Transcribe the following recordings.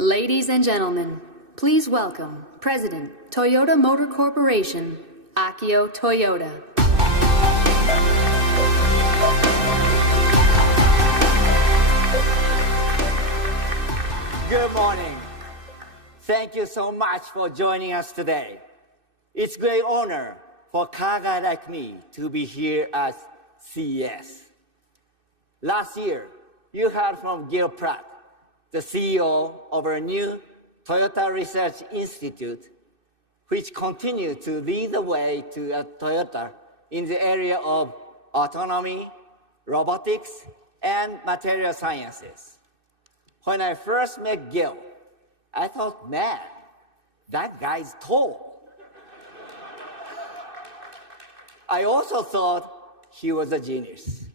Ladies and gentlemen, please welcome President, Toyota Motor Corporation, Akio Toyoda. Good morning. Thank you so much for joining us today. It's a great honor for a car guy like me to be here at CES. Last year, you heard from Gil Pratt, the CEO of our new Toyota Research Institute, which continues to lead the way at Toyota in the area of autonomy, robotics, and material sciences. When I first met Gil, I thought, man, that guy's tall. I also thought he was a genius,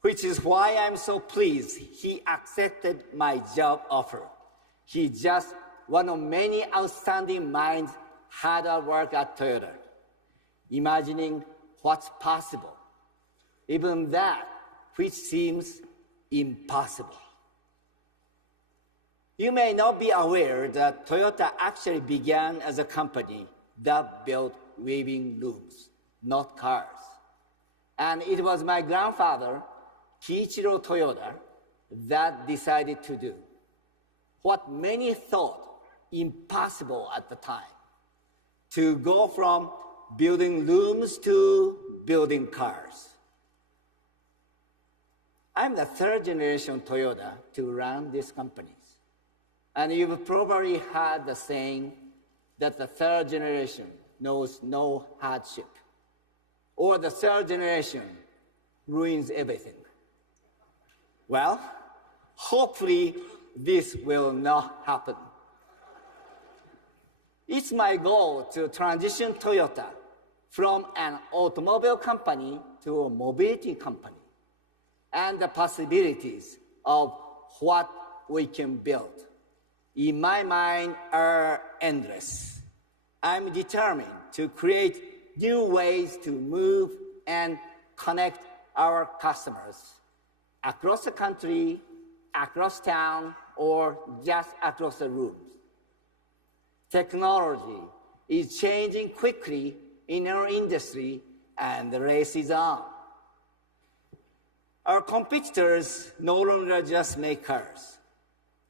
which is why I'm so pleased he accepted my job offer. He's just one of many outstanding minds hard at work at Toyota, imagining what's possible, even that which seems impossible. You may not be aware that Toyota actually began as a company that built weaving looms, not cars. And it was my grandfather, Kiichiro Toyoda, that decided to do what many thought impossible at the time, to go from building looms to building cars. I'm the third generation Toyota to run these companies. And you've probably heard the saying that the third generation knows no hardship, or the third generation ruins everything. Well, hopefully this will not happen. It's my goal to transition Toyota from an automobile company to a mobility company, and the possibilities of what we can build, in my mind, are endless. I'm determined to create new ways to move and connect our customers across the country, across town, or just across the rooms. Technology is changing quickly in our industry, and the race is on. Our competitors no longer just make cars.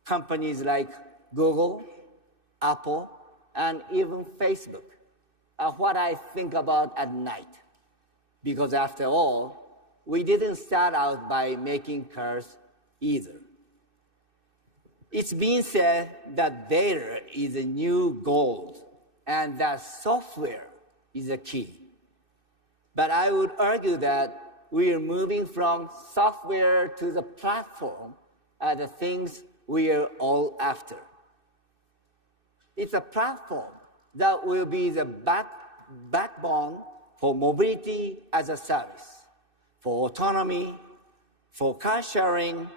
Companies like Google, Apple, and even Facebook are what I think about at night. Because after all, we didn't start out by making cars either. It's been said that data is the new gold and that software is the key. But I would argue that we are moving from software to the platform are the things we are all after. It's a platform that will be the backbone for mobility as a service, for autonomy, for car sharing,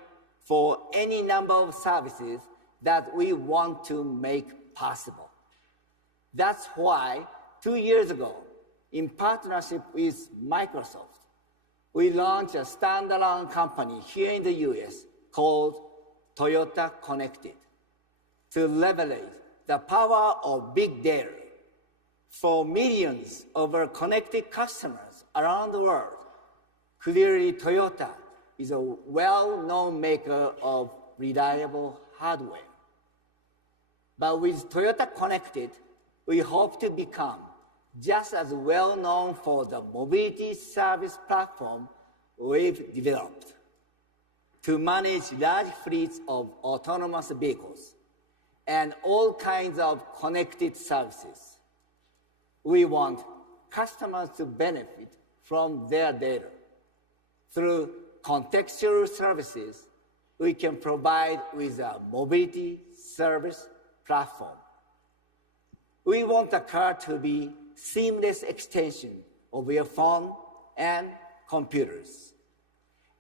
for any number of services that we want to make possible. That's why 2 years ago, in partnership with Microsoft, we launched a standalone company here in the US called Toyota Connected to leverage the power of big data for millions of our connected customers around the world. Clearly, Toyota is a well-known maker of reliable hardware. But with Toyota Connected, we hope to become just as well-known for the mobility service platform we've developed to manage large fleets of autonomous vehicles and all kinds of connected services. We want customers to benefit from their data. Through contextual services, we can provide with a mobility service platform. We want the car to be seamless extension of your phone and computers,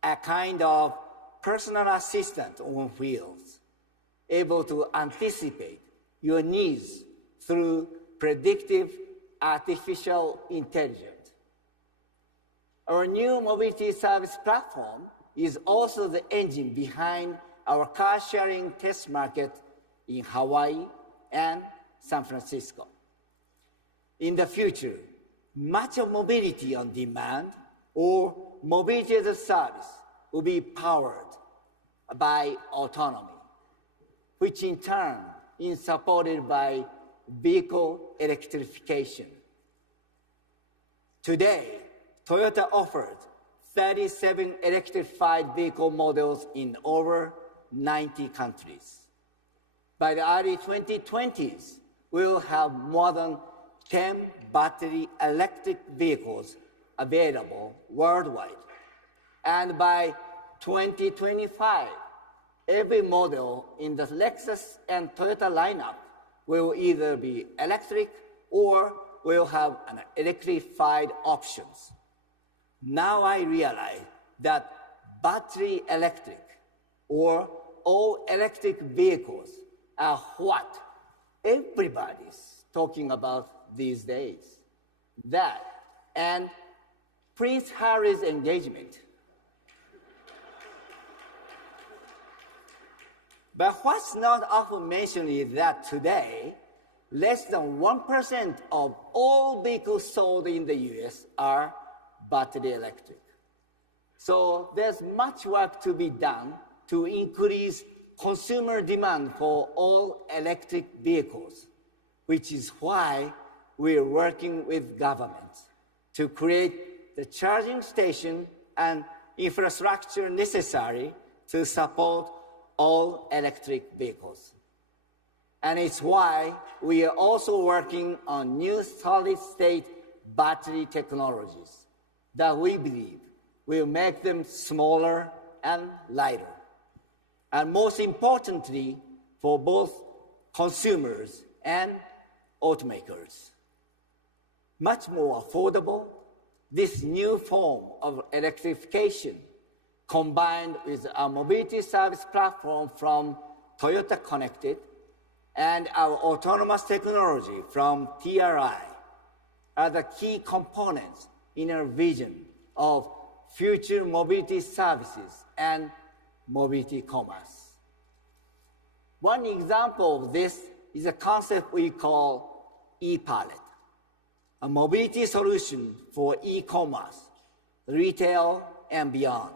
a kind of personal assistant on wheels, able to anticipate your needs through predictive artificial intelligence. Our new mobility service platform is also the engine behind our car-sharing test market in Hawaii and San Francisco. In the future, much of mobility on demand or mobility as a service will be powered by autonomy, which in turn is supported by vehicle electrification. Today, Toyota offers 37 electrified vehicle models in over 90 countries. By the early 2020s, we'll have more than 10 battery electric vehicles available worldwide. And by 2025, every model in the Lexus and Toyota lineup will either be electric or will have an electrified options. Now I realize that battery electric or all electric vehicles are what everybody's talking about these days. That and Prince Harry's engagement. But what's not often mentioned is that today, less than 1% of all vehicles sold in the US are battery electric. So there's much work to be done to increase consumer demand for all electric vehicles, which is why we're working with governments to create the charging station and infrastructure necessary to support all electric vehicles. And it's why we are also working on new solid-state battery technologies that we believe will make them smaller and lighter. And most importantly, for both consumers and automakers. Much more affordable, this new form of electrification, combined with our mobility service platform from Toyota Connected and our autonomous technology from TRI, are the key components in our vision of future mobility services and mobility commerce. One example of this is a concept we call e-pallet, a mobility solution for e-commerce, retail, and beyond.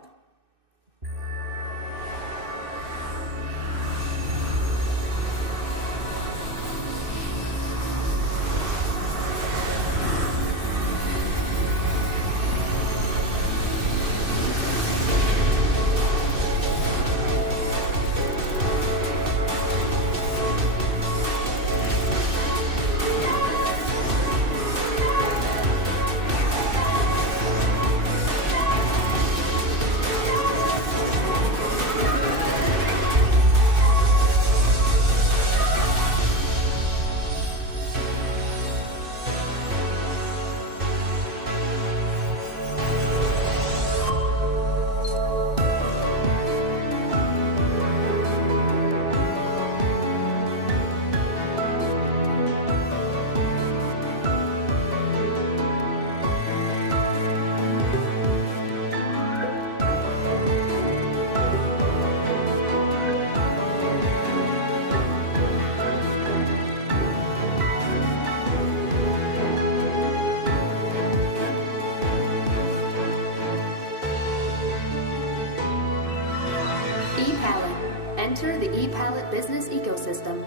Enter the ePallet business ecosystem.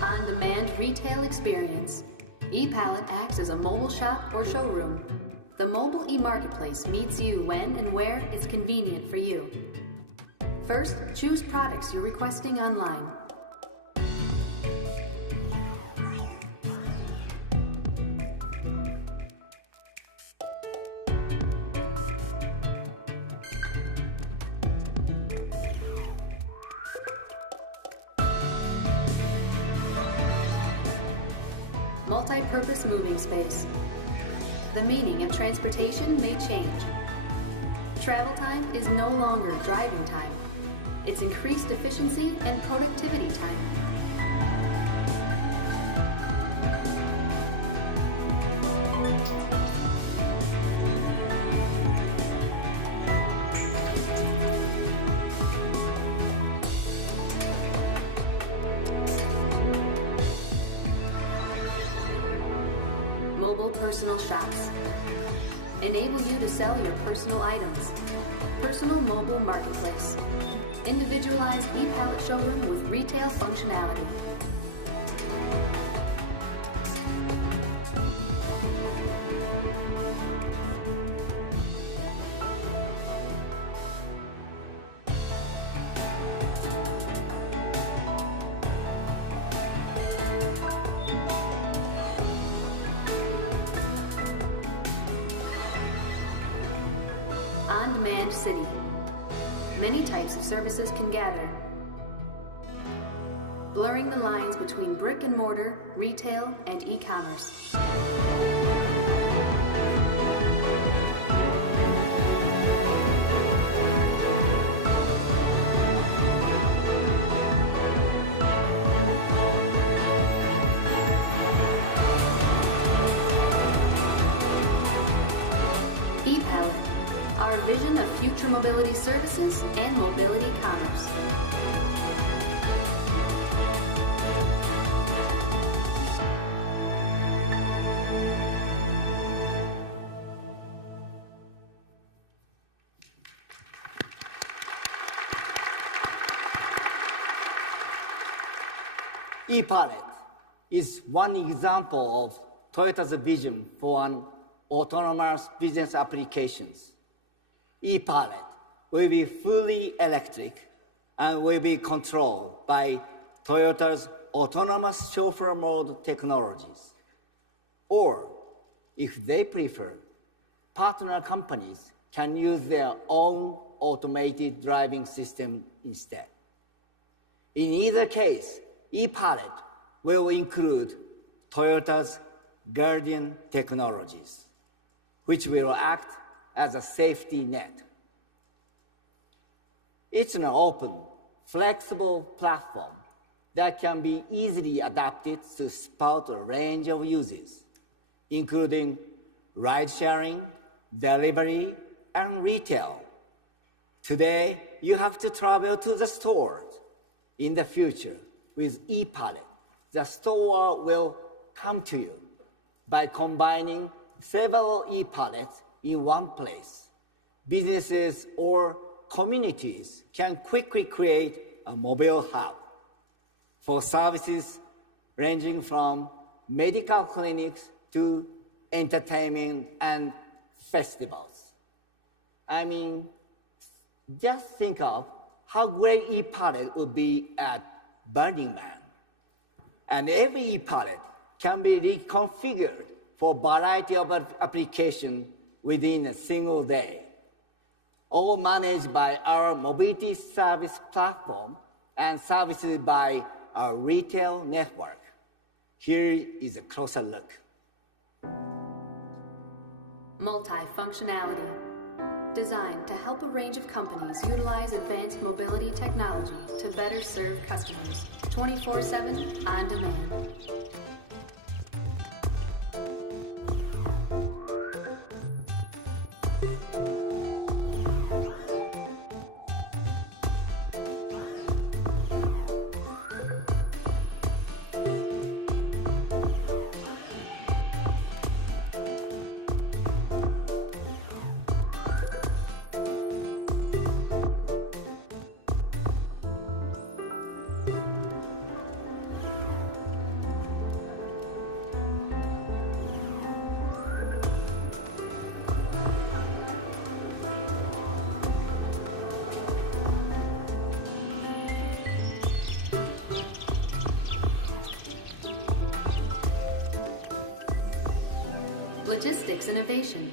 On-demand retail experience. ePallet acts as a mobile shop or showroom. The mobile e-marketplace meets you when and where it's convenient for you. First, choose products you're requesting online. Multi-purpose moving space. The meaning of transportation may change. Travel time is no longer driving time. It's increased efficiency and productivity time. personal shops. Enable you to sell your personal items. Personal mobile marketplace. Individualized e-pallet showroom with retail functionality. On-demand city. Many types of services can gather, blurring the lines between brick and mortar, retail, and e-commerce. E-pallet. Our vision of future mobility services and mobility commerce. E-pallet is one example of Toyota's vision for an autonomous business applications. E-pallet will be fully electric and will be controlled by Toyota's autonomous chauffeur mode technologies. Or, if they prefer, partner companies can use their own automated driving system instead. In either case, e-pallet will include Toyota's Guardian technologies, which will act as a safety net. It's an open, flexible platform that can be easily adapted to support a range of uses, including ride-sharing, delivery, and retail. Today, you have to travel to the stores. In the future, with e-pallet, the store will come to you by combining several e-pallets in one place. Businesses or communities can quickly create a mobile hub for services ranging from medical clinics to entertainment and festivals. I mean, just think of how great e-pallet would be at Burning Man. And every e-pallet can be reconfigured for a variety of applications within a single day, all managed by our mobility service platform and services by our retail network. Here is a closer look. Multifunctionality. Designed to help a range of companies utilize advanced mobility technology to better serve customers 24/7 on demand. Logistics innovation.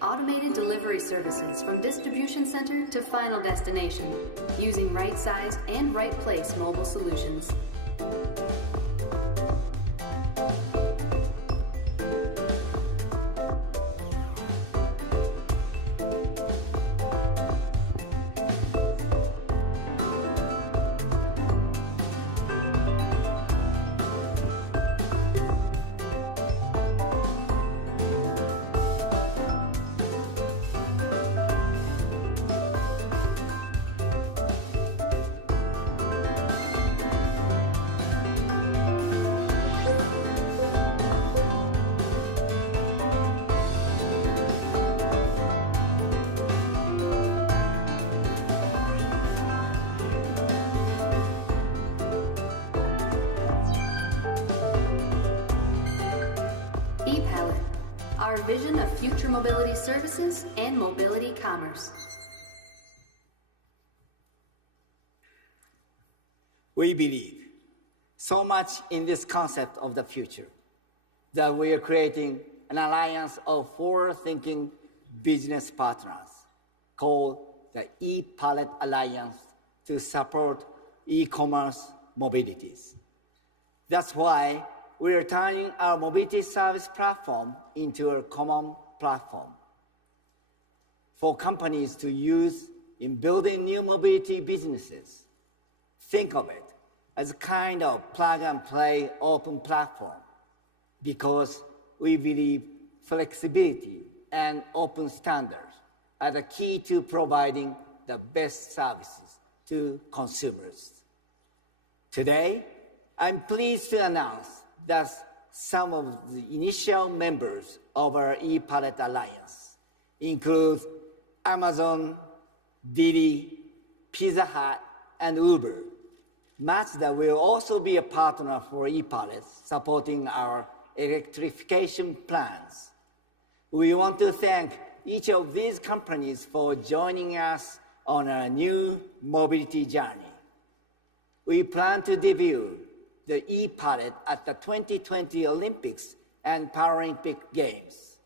Automated delivery services from distribution center to final destination, using right size and right place mobile solutions. our vision of future mobility services and mobility commerce. We believe so much in this concept of the future that we are creating an alliance of forward-thinking business partners called the e-Palette Alliance to support e-commerce mobilities. That's why we are turning our mobility service platform into a common platform for companies to use in building new mobility businesses. Think of it as a kind of plug-and-play open platform because we believe flexibility and open standards are the key to providing the best services to consumers. Today, I'm pleased to announce that some of the initial members of our e-Palette Alliance include Amazon, Didi, Pizza Hut, and Uber. Mazda will also be a partner for e-Palette, supporting our electrification plans. We want to thank each of these companies for joining us on our new mobility journey. We plan to debut the e-Palette at the 2020 Olympics and Paralympic Games,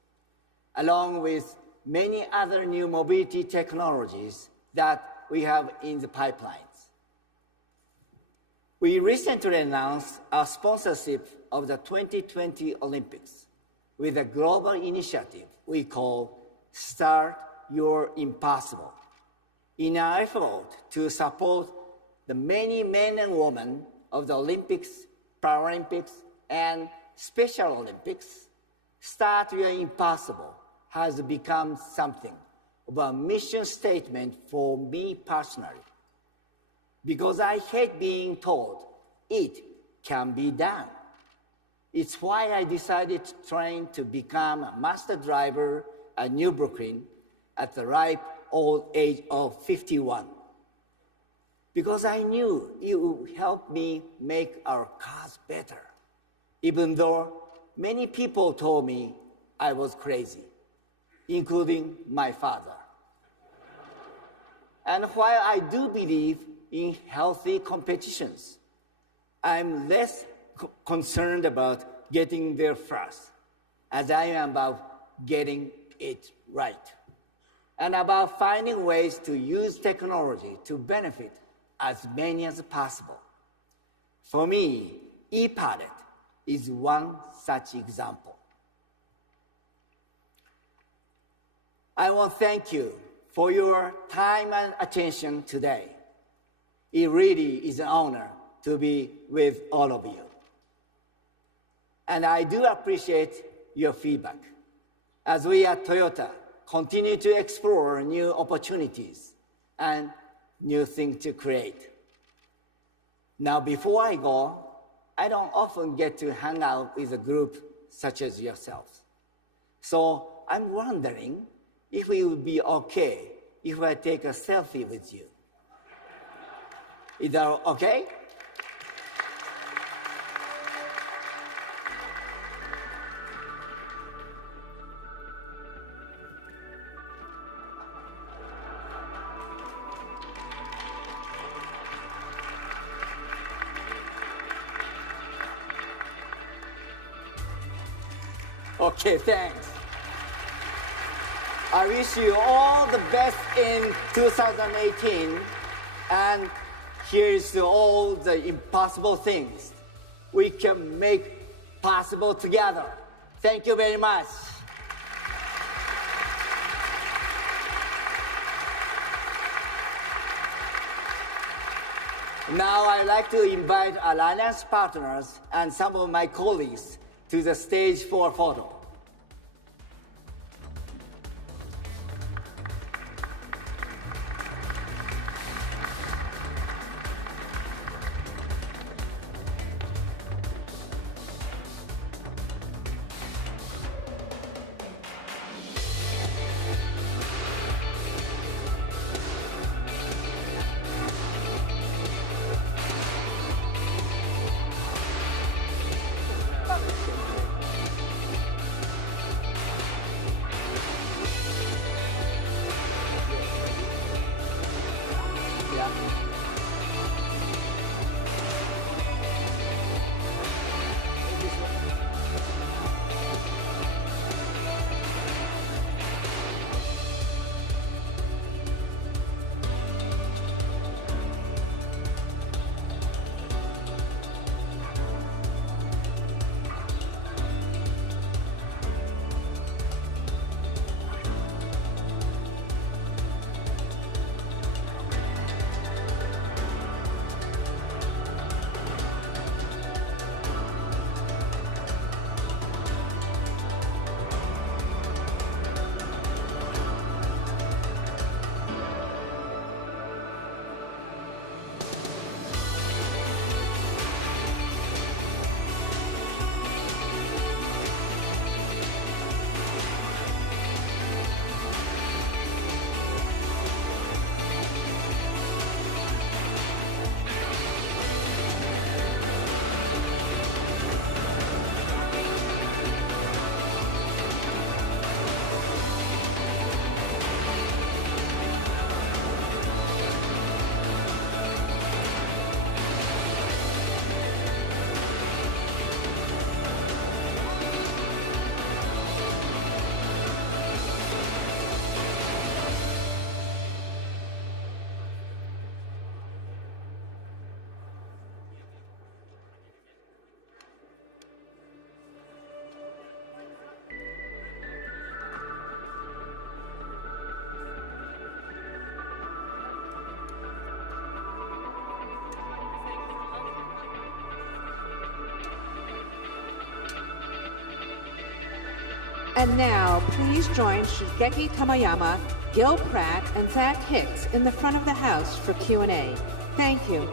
along with many other new mobility technologies that we have in the pipelines. We recently announced our sponsorship of the 2020 Olympics with a global initiative we call Start Your Impossible, in our effort to support the many men and women of the Olympics, Paralympics, and Special Olympics. Start Your Impossible has become something of a mission statement for me personally, because I hate being told it can be done. It's why I decided to train to become a master driver at New Brooklyn at the ripe old age of 51. Because I knew it would help me make our cars better, even though many people told me I was crazy, including my father. And while I do believe in healthy competitions, I'm less concerned about getting there first, as I am about getting it right, and about finding ways to use technology to benefit as many as possible. For me, e-Palette is one such example. I want to thank you for your time and attention today. It really is an honor to be with all of you. And I do appreciate your feedback as we at Toyota continue to explore new opportunities and new things to create. Now, before I go, I don't often get to hang out with a group such as yourselves. So I'm wondering if it would be okay if I take a selfie with you. Is that okay? Okay, thanks. I wish you all the best in 2018, and here's to all the impossible things we can make possible together. Thank you very much. Now I'd like to invite Alliance partners and some of my colleagues to the stage for a photo. And now, please join Shigeki Tamayama, Gil Pratt, and Zach Hicks in the front of the house for Q&A. Thank you.